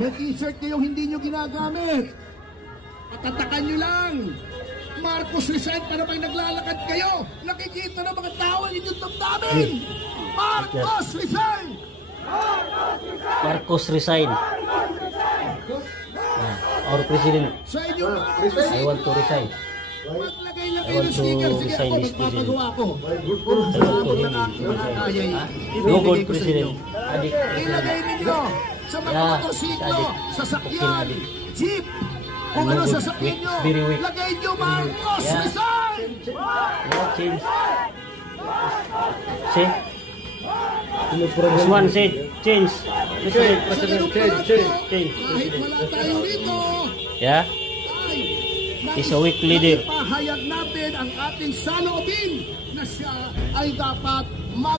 May t-shirt kayong hindi nyo ginagamit. Patatakan nyo lang. Marcos resign para pag naglalakad kayo. Nakikita na mga tao ang inyong damdamin. Marcos resign! Marcos resign. Our president. Sa inyo, I want to resign. maglagay lang I kayo want ng to sticker. Sige resign ako, this president. magpapagawa ko. I want to him resign. No good president. Adik Ilagay president. ninyo sa mga Yeah, motorsiklo, adik. sasakyan, Adik. jeep. Kung No ano good. sasakyan nyo, Very weak. lagay nyo Marcos Yeah. resign! Yeah, change. See? This one said change. President, president, change. Kahit wala tayo dito, Yeah? He's a weak leader. Pahayag natin ang ating saloobin na siya ay dapat